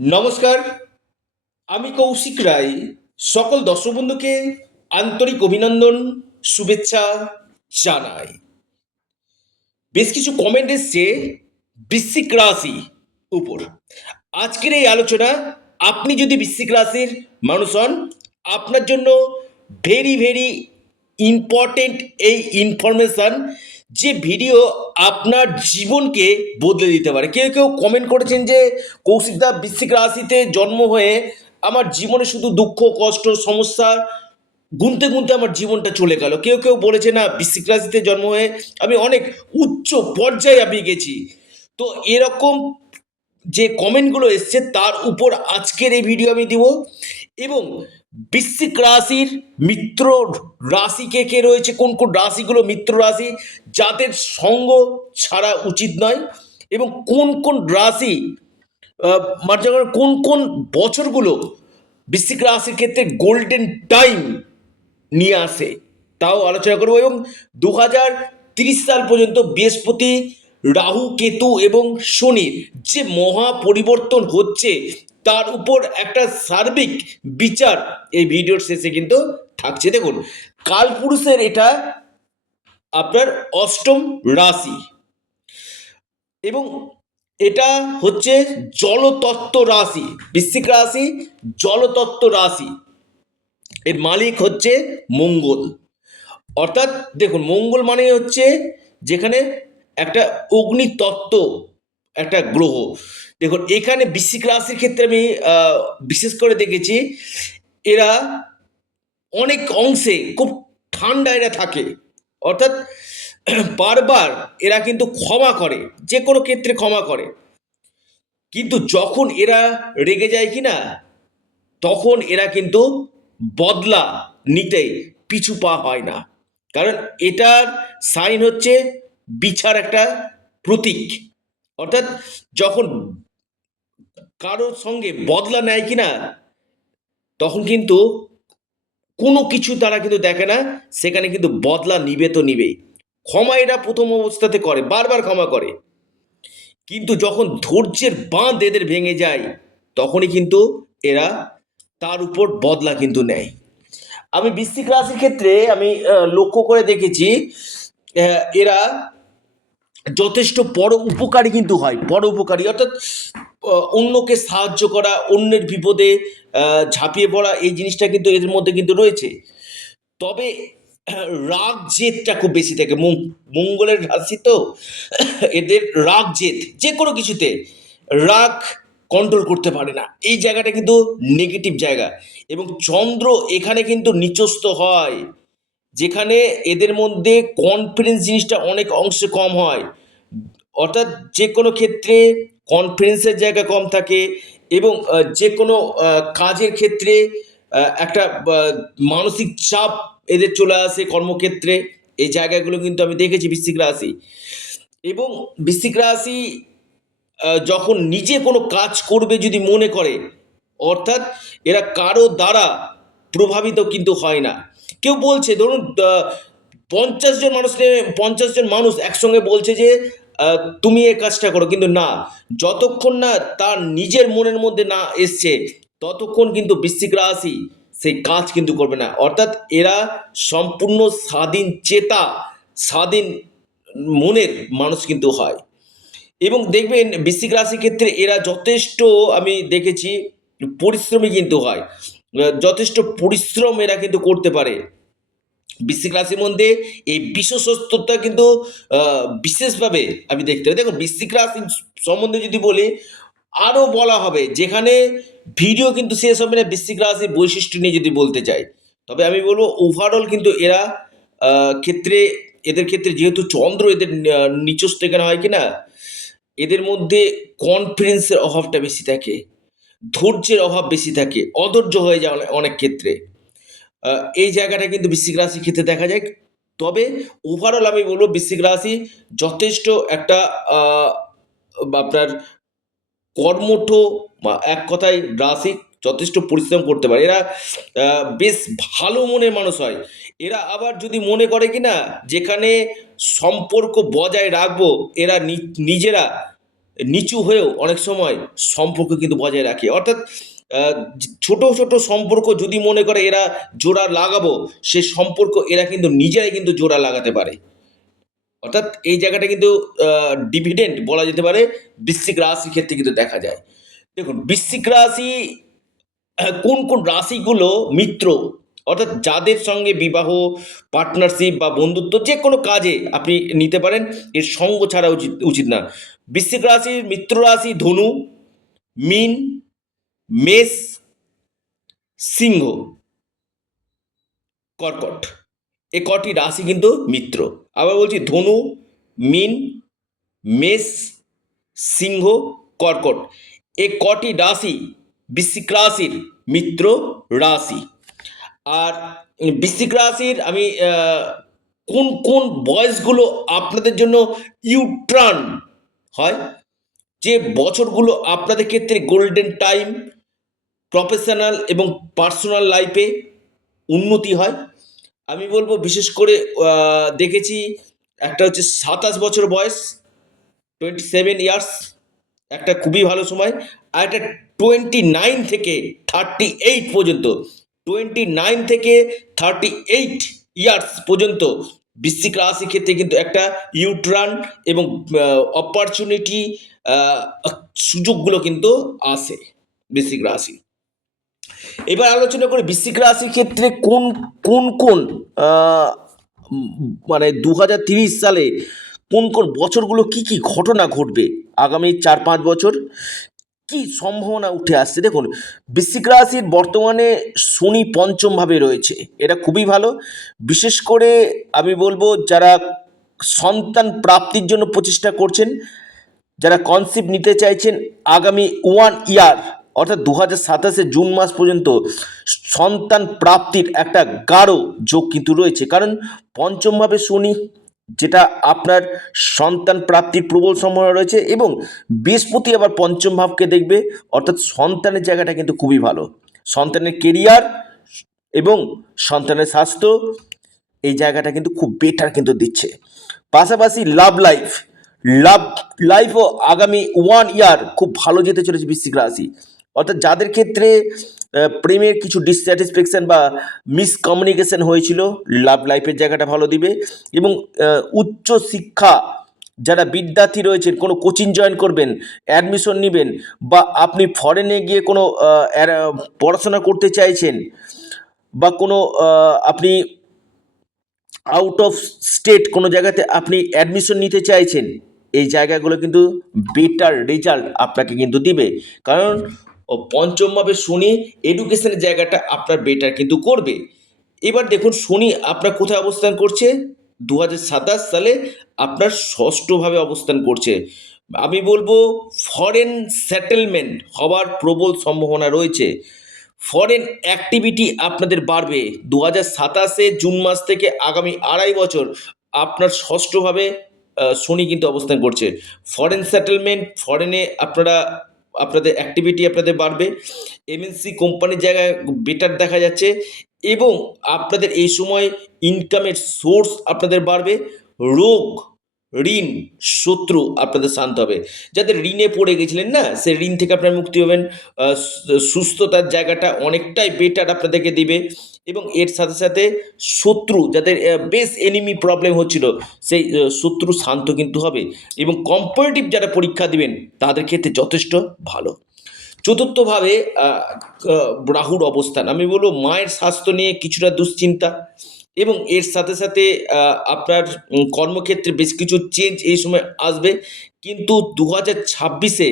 নমস্কার, আমি কৌশিক রায়। সকল দর্শক বন্ধুকে আন্তরিক অভিনন্দন, শুভেচ্ছা জানাই। বেশ কিছু কমেন্ট এসছে বৃশ্চিক রাশি উপর। আজকের এই আলোচনা, আপনি যদি বৃশ্চিক রাশির মানুষ হন, আপনার জন্য ভেরি ভেরি ইম্পর্টেন্ট এই ইনফরমেশান, যে ভিডিও আপনার জীবনকে বদলে দিতে পারে। কেউ কেউ কমেন্ট করেছেন যে কৌশিকদা, বৃশ্চিক রাশিতে জন্ম হয়ে আমার জীবনে শুধু দুঃখ কষ্ট সমস্যা গুনতে গুনতে আমার জীবনটা চলে গেল। কেউ কেউ বলেছে না, বৃশ্চিক রাশিতে জন্ম হয়ে আমি অনেক উচ্চ পর্যায়ে আমি গেছি। তো এরকম যে কমেন্টগুলো এসছে তার উপর আজকের এই ভিডিও আমি দিব। এবং বৃশ্চিক রাশির মিত্র রাশি কে কে রয়েছে, কোন কোন রাশিগুলো মিত্র রাশি, যাদের সঙ্গ ছাড়া উচিত নয়, এবং কোন কোন রাশি মানে কোন কোন বছরগুলো বৃশ্চিক রাশির ক্ষেত্রে গোল্ডেন টাইম নিয়ে আসে, তাও আলোচনা করব। এবং 2030 সাল পর্যন্ত বৃহস্পতি, রাহু, কেতু এবং শনির যে মহা পরিবর্তন হচ্ছে, তার উপর একটা সার্বিক বিচার এই ভিডিওর শেষে কিন্তু থাকছে। দেখুন, কালপুরুষের এটা আপনার অষ্টম রাশি, এবং এটা হচ্ছে জলতত্ত্ব রাশি। বৃশ্চিক রাশি জলতত্ত্ব রাশি, এর মালিক হচ্ছে মঙ্গল। অর্থাৎ দেখুন, মঙ্গল মানে হচ্ছে যেখানে একটা অগ্নিতত্ত্ব একটা গ্রহ। দেখুন, এখানে বৃশ্চিক রাশির ক্ষেত্রে আমি বিশেষ করে দেখেছি, এরা অনেক অংশে খুব ঠান্ডা এরা থাকে। অর্থাৎ বারবার এরা কিন্তু ক্ষমা করে, যে কোনো ক্ষেত্রে ক্ষমা করে। কিন্তু যখন এরা রেগে যায় কি না, তখন এরা কিন্তু বদলা নিতে পিছু পা হয় না। কারণ এটার সাইন হচ্ছে বিচার একটা প্রতীক। অর্থাৎ যখন কারোর সঙ্গে বদলা নেয় কিনা, তখন কিন্তু কোনো কিছু তারা কিন্তু দেখে না, সেখানে কিন্তু বদলা নিবে তো নিবেই। ক্ষমা এরা প্রথম অবস্থাতে করে, বারবার ক্ষমা করে, কিন্তু যখন ধৈর্যের বাঁধ এদের ভেঙে যায়, তখনই কিন্তু এরা তার উপর বদলা কিন্তু নেয়। আমি বৃশ্চিক রাশির ক্ষেত্রে আমি লক্ষ্য করে দেখেছি, এরা যথেষ্ট পর উপকারী কিন্তু হয়, পর উপকারী। অর্থাৎ অন্যকে সাহায্য করা, অন্যের বিপদে ঝাঁপিয়ে পড়া, এই জিনিসটা কিন্তু এদের মধ্যে কিন্তু রয়েছে। তবে রাগ জেদটা খুব বেশি থাকে। মঙ্গলের রাশি তো, এদের রাগ জেদ, যে কোনো কিছুতে রাগ কন্ট্রোল করতে পারে না। এই জায়গাটা কিন্তু নেগেটিভ জায়গা। এবং চন্দ্র এখানে কিন্তু নিচস্থ হয়, যেখানে এদের মধ্যে কনফিডেন্স জিনিসটা অনেক অংশে কম হয়। অর্থাৎ যে কোনো ক্ষেত্রে কনফিডেন্সের জায়গা কম থাকে, এবং যে কোনো কাজের ক্ষেত্রে একটা মানসিক চাপ এদের চলে আসে কর্মক্ষেত্রে। এই জায়গাগুলো কিন্তু আমি দেখেছি বৃশ্চিক রাশি। এবং বৃশ্চিক রাশি যখন নিজে কোনো কাজ করবে যদি মনে করে, অর্থাৎ এরা কারো দ্বারা প্রভাবিত কিন্তু হয় না। কেউ বলছে, ধরুন 50 জন মানুষকে, 50 জন মানুষ একসঙ্গে বলছে যে তুমি এই কাজটা করো, কিন্তু না, যতক্ষণ না তার নিজের মনের মধ্যে না এসছে, ততক্ষণ কিন্তু বৃশ্চিক রাশি সেই কাজ কিন্তু করবে না। অর্থাৎ এরা সম্পূর্ণ স্বাধীন চেতা, স্বাধীন মনের মানুষ কিন্তু হয়। এবং দেখবেন বৃশ্চিক রাশির ক্ষেত্রে এরা যথেষ্ট, আমি দেখেছি, পরিশ্রমী কিন্তু হয়। যথেষ্ট পরিশ্রম এরা কিন্তু করতে পারে। বৃশ্চিক রাশির মধ্যে এই বিশেষত্বটা কিন্তু বিশেষভাবে আমি দেখতে পাই। দেখুন, বৃশ্চিক রাশি সম্বন্ধে যদি বলি, আরও বলা হবে, যেখানে ভিডিও কিন্তু শেষ হবে না বৃশ্চিক রাশির বৈশিষ্ট্য নিয়ে যদি বলতে চাই। তবে আমি বলবো ওভারঅল কিন্তু এরা ক্ষেত্রে, এদের ক্ষেত্রে যেহেতু চন্দ্র এদের নিচস্থ এখানে হয় কিনা, এদের মধ্যে কনফিডেন্সের অভাবটা বেশি থাকে, ধৈর্যের অভাব বেশি থাকে, অধৈর্য হয়ে যায় অনেক ক্ষেত্রে। এই জায়গাটা কিন্তু বৃশ্চিক রাশির ক্ষেত্রে দেখা যায়। তবে ওভারঅল আমি বলবো বৃশ্চিক রাশি যথেষ্ট একটা আপনার কর্মঠ, বা এক কথায় রাশি, যথেষ্ট পরিশ্রম করতে পারে। এরা বেশ ভালো মনের মানুষ হয়। এরা আবার যদি মনে করে কি না, যেখানে সম্পর্ক বজায় রাখবো, এরা নিজেরা নিচু হয়েও অনেক সময় সম্পর্ক কিন্তু বজায় রাখে। অর্থাৎ ছোট ছোট সম্পর্ক যদি মনে করে এরা জোড়া লাগাবো, সে সম্পর্ক এরা কিন্তু নিজেরাই কিন্তু জোড়া লাগাতে পারে। অর্থাৎ এই জায়গাটা কিন্তু ডিভিডেন্ড বলা যেতে পারে বৃশ্চিক রাশির ক্ষেত্রে কিন্তু দেখা যায়। দেখুন বৃশ্চিক রাশি কোন কোন রাশিগুলো মিত্র, অর্থাৎ যাদের সঙ্গে বিবাহ, পার্টনারশিপ বা বন্ধুত্ব যে কোনো কাজে আপনি নিতে পারেন, এর সঙ্গ ছাড়া উচিত উচিত না। বৃশ্চিক রাশির মিত্র রাশি ধনু, মীন, মেষ, সিংহ, কর্কট। এ কটি রাশি কিন্তু মিত্র। আবার বলছি ধনু, মীন, মেষ, সিংহ, কর্কট, এ কটি রাশি বৃশ্চিক রাশির মিত্র রাশি। আর বৃশ্চিক রাশির আমি কোন কোন বয়সগুলো আপনাদের জন্য ইউটার্ন হয়, যে বছরগুলো আপনাদের ক্ষেত্রে গোল্ডেন টাইম, প্রফেশনাল এবং পার্সোনাল লাইফে উন্নতি হয়, আমি বলবো বিশেষ করে দেখেছি একটা হচ্ছে 27 বছর বয়স, 27 ইয়ার্স, একটা খুবই ভালো সময়। আর একটা 29 থেকে 38 পর্যন্ত, 29 থেকে 38 ইয়ার্স পর্যন্ত বৃশ্চিক রাশি ক্ষেত্রে কিন্তু একটা ইউটার্ন এবং অপরচুনিটি, সুযোগগুলো কিন্তু আসে বৃশ্চিক রাশি। এবার আলোচনা করি বৃশ্চিক রাশির ক্ষেত্রে কোন কোন কোন আহ, মানে 2030 সালে কোন কোন বছরগুলো কি কি ঘটনা ঘটবে, আগামী 4-5 বছর কি সম্ভাবনা উঠে আসছে। দেখুন বৃশ্চিক রাশির বর্তমানে শনি পঞ্চমভাবে রয়েছে, এটা খুবই ভালো। বিশেষ করে আমি বলবো যারা সন্তান প্রাপ্তির জন্য প্রচেষ্টা করছেন, যারা কনসেপ্ট নিতে চাইছেন, আগামী 1 ইয়ার অর্থাৎ 2027 জুন মাস পর্যন্ত সন্তান প্রাপ্তির একটা গাঢ় যোগ কিন্তু রয়েছে। কারণ পঞ্চমভাবে শনি, যেটা আপনার সন্তান প্রাপ্তির প্রবল সম্ভাবনা রয়েছে, এবং বৃহস্পতি আবার পঞ্চম ভাবকে দেখবে, অর্থাৎ সন্তানের জায়গাটা কিন্তু খুবই ভালো। সন্তানের কেরিয়ার এবং সন্তানের স্বাস্থ্য, এই জায়গাটা কিন্তু খুব বেটার কিন্তু দিচ্ছে। পাশাপাশি লাভ লাইফও আগামী 1 ইয়ার খুব ভালো যেতে চলেছে বৃশ্চিক রাশি। অর্থাৎ যাদের ক্ষেত্রে প্রেমের কিছু ডিসস্যাটিসফ্যাকশন বা মিসকমিউনিকেশন হয়েছিল, লাভ লাইফের জায়গাটা ভালো দিবে। এবং উচ্চ শিক্ষা, যারা বিদ্যার্থী রয়েছেন, কোনো কোচিং জয়েন করবেন, অ্যাডমিশন নেবেন, বা আপনি ফরেনে গিয়ে কোনো পড়াশোনা করতে চাইছেন, বা কোনো আপনি আউট অফ স্টেট কোনো জায়গাতে আপনি অ্যাডমিশন নিতে চাইছেন, এই জায়গাগুলো কিন্তু বেটার রেজাল্ট আপনাকে কিন্তু দিবে। কারণ পঞ্চমভাবে শনি এডুকেশনের জায়গাটা আপনার বেটার কিন্তু করবে। এবার দেখুন শনি আপনার কোথায় অবস্থান করছে, 2027 সালে আপনার ষষ্ঠভাবে অবস্থান করছে। আমি বলবো ফরেন সেটেলমেন্ট হওয়ার প্রবল সম্ভাবনা রয়েছে, ফরেন অ্যাক্টিভিটি আপনাদের বাড়বে। 2027 জুন মাস থেকে আগামী 2.5 বছর আপনার ষষ্ঠভাবে শনি কিন্তু অবস্থান করছে। ফরেন সেটেলমেন্ট, ফরেনে আপনাদের অ্যাক্টিভিটি আপনাদের বাড়বে, এমএনসি কোম্পানির জায়গায় বেটার দেখা যাচ্ছে, এবং আপনাদের এই সময় ইনকামের সোর্স আপনাদের বাড়বে। রোগ, ঋণ, শত্রু আপনাদের শান্ত হবে। যাদের ঋণে পড়ে গেছিলেন না, সে ঋণ থেকে আপনারা মুক্তি হবেন। সুস্থতার জায়গাটা অনেকটাই বেটার আপনাদেরকে দিবে। এবং এর সাথে সাথে শত্রু, যাদের বেশ এনিমি প্রবলেম হচ্ছিল, সেই শত্রু শান্ত কিন্তু হবে। এবং কম্পারেটিভ যারা পরীক্ষা দিবেন তাদের ক্ষেত্রে যথেষ্ট ভালো। চতুর্থভাবে রাহুর অবস্থান, আমি বলবো মায়ের স্বাস্থ্য নিয়ে কিছুটা দুশ্চিন্তা, এবং এর সাথে সাথে আপনার কর্মক্ষেত্রে বেশ কিছু চেঞ্জ এই সময় আসবে। কিন্তু 2026-এ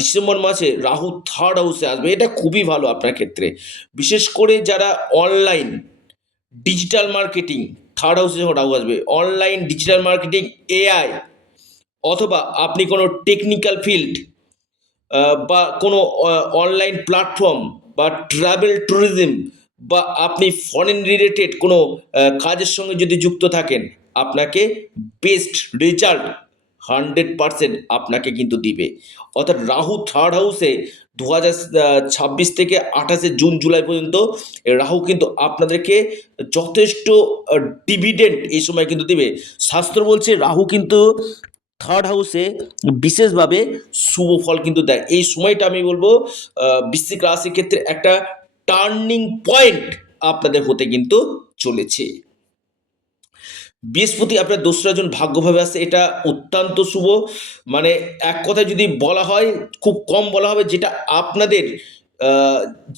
ডিসেম্বর মাসে রাহু থার্ড হাউসে আসবে, এটা খুবই ভালো আপনার ক্ষেত্রে। বিশেষ করে যারা অনলাইন ডিজিটাল মার্কেটিং, থার্ড হাউসে যখন রাহু আসবে, অনলাইন ডিজিটাল মার্কেটিং, এআই, অথবা আপনি কোনো টেকনিক্যাল ফিল্ড, বা কোনো অনলাইন প্ল্যাটফর্ম, বা ট্রাভেল ট্যুরিজম, বা আপনি ফরেন রিলেটেড কোনো কাজের সঙ্গে যদি যুক্ত থাকেন, আপনাকে বেস্ট রেজাল্ট 100% আপনাকে কিন্তু দিবে। অর্থাৎ রাহু থার্ড হাউসে 2026 থেকে 28 জুন জুলাই পর্যন্ত রাহু কিন্তু আপনাদেরকে যথেষ্ট ডিভিডেন্ড এই সময় কিন্তু দিবে। শাস্ত্র বলছে রাহু কিন্তু থার্ড হাউসে বিশেষভাবে শুভ ফল কিন্তু দেয়। এই সময়টা আমি বলবো বৃশ্চিক রাশির ক্ষেত্রে একটা টার্নিং পয়েন্ট আপনাদের হতে কিন্তু চলেছে। বৃহস্পতি আপনার দোসরা জন ভাগ্যভাবে আসছে, এটা অত্যন্ত শুভ। মানে এক কথায় যদি বলা হয়, খুব কম বলা হবে, যেটা আপনাদের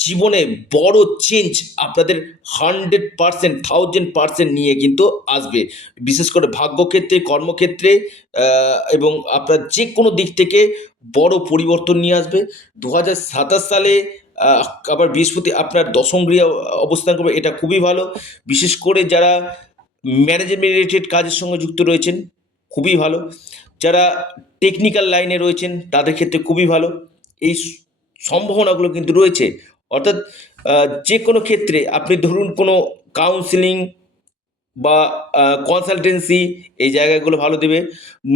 জীবনে বড় চেঞ্জ আপনাদের 100%, 1000% নিয়ে কিন্তু আসবে। বিশেষ করে ভাগ্যক্ষেত্রে, কর্মক্ষেত্রে এবং আপনার যে কোনো দিক থেকে বড় পরিবর্তন নিয়ে আসবে। 2027 সালে আবার বৃহস্পতি আপনার দশম গৃহে অবস্থান করবে, এটা খুবই ভালো। বিশেষ করে যারা ম্যানেজমেন্ট রিলেটেড কাজের সঙ্গে যুক্ত রয়েছেন, খুবই ভালো। যারা টেকনিক্যাল লাইনে রয়েছেন তাদের ক্ষেত্রে খুবই ভালো। এই সম্ভাবনাগুলো কিন্তু রয়েছে। অর্থাৎ যে কোনো ক্ষেত্রে আপনি ধরুন কোনো কাউন্সেলিং বা কনসালটেন্সি, এই জায়গাগুলো ভালো দেবে।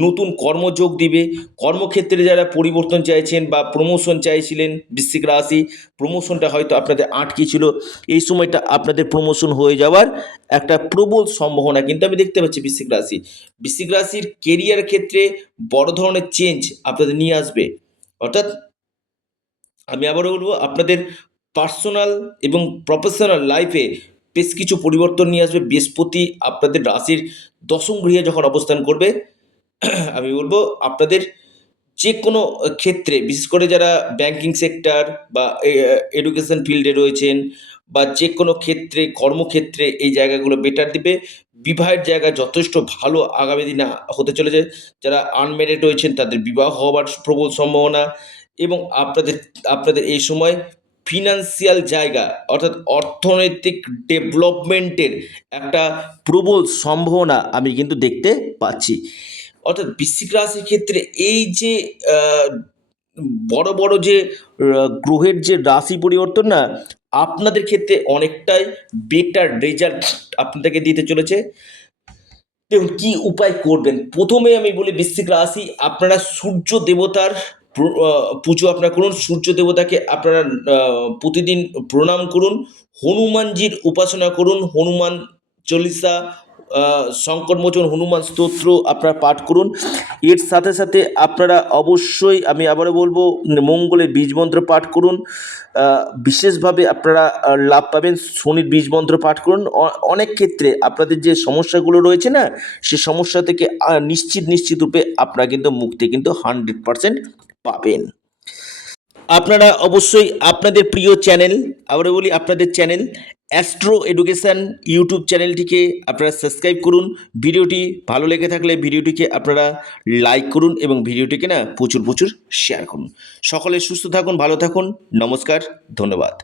নতুন কর্মযোগ দিবে। কর্মক্ষেত্রে যারা পরিবর্তন চাইছেন বা প্রমোশন চাইছিলেন, বৃশ্চিক রাশি, প্রমোশনটা হয়তো আপনাদের আটকে ছিল, এই সময়টা আপনাদের প্রমোশন হয়ে যাওয়ার একটা প্রবল সম্ভাবনা কিন্তু আমি দেখতে পাচ্ছি বৃশ্চিক রাশি। বৃশ্চিক রাশির কেরিয়ার ক্ষেত্রে বড় ধরনের চেঞ্জ আপনাদের নিয়ে আসবে। অর্থাৎ আমি আবারও বলবো, আপনাদের পার্সোনাল এবং প্রফেশনাল লাইফে বেশ কিছু পরিবর্তন নিয়ে আসবে বৃহস্পতি আপনাদের রাশির দশম গৃহে যখন অবস্থান করবে। আমি বলবো আপনাদের যে কোনো ক্ষেত্রে, বিশেষ করে যারা ব্যাংকিং সেক্টর বা এডুকেশন ফিল্ডে রয়েছেন, বা যে কোনো ক্ষেত্রে কর্মক্ষেত্রে এই জায়গাগুলো বেটার দিবে। বিবাহের জায়গা যথেষ্ট ভালো আগামী দিনে হতে চলেছে। যারা আনম্যারিড রয়েছেন তাদের বিবাহ হওয়ার প্রবল সম্ভাবনা। এবং আপনাদের আপনাদের এই সময় ফিনান্সিয়াল জায়গা, অর্থাৎ অর্থনৈতিক ডেভেলপমেন্টের একটা প্রবল সম্ভাবনা আমি কিন্তু দেখতে পাচ্ছি। অর্থাৎ বৃশ্চিক রাশির ক্ষেত্রে এই যে আহ, বড় বড় যে গ্রহের যে রাশি পরিবর্তন না, আপনাদের ক্ষেত্রে অনেকটাই বেটার রেজাল্ট আপনাদেরকে দিতে চলেছে। দেখুন কী উপায় করবেন। প্রথমে আমি বলি, বৃশ্চিক রাশি, আপনারা সূর্য দেবতার পুজো আপনারা করুন। সূর্য দেবতাকে আপনারা প্রতিদিন প্রণাম করুন। হনুমানজির উপাসনা করুন। হনুমান চল্লিশা, সংকটমোচন হনুমান স্তোত্র আপনারা পাঠ করুন। এর সাথে সাথে আপনারা অবশ্যই, আমি আবারও বলবো, মঙ্গলের বীজ মন্ত্র পাঠ করুন। বিশেষভাবে আপনারা লাভ পাবেন। শনির বীজ মন্ত্র পাঠ করুন। অনেক ক্ষেত্রে আপনাদের যে সমস্যাগুলো রয়েছে না, সে সমস্যা থেকে নিশ্চিত রূপে আপনারা কিন্তু মুক্তি কিন্তু 100% পাবেন। আপনারা অবশ্যই আপনাদের প্রিয় চ্যানেল, আবারও বলি আপনাদের চ্যানেল অ্যাস্ট্রো এডুকেশান ইউটিউব চ্যানেলটিকে আপনারা সাবস্ক্রাইব করুন। ভিডিওটি ভালো লেগে থাকলে ভিডিওটিকে আপনারা লাইক করুন এবং ভিডিওটিকে না প্রচুর শেয়ার করুন। সকলে সুস্থ থাকুন, ভালো থাকুন। নমস্কার, ধন্যবাদ।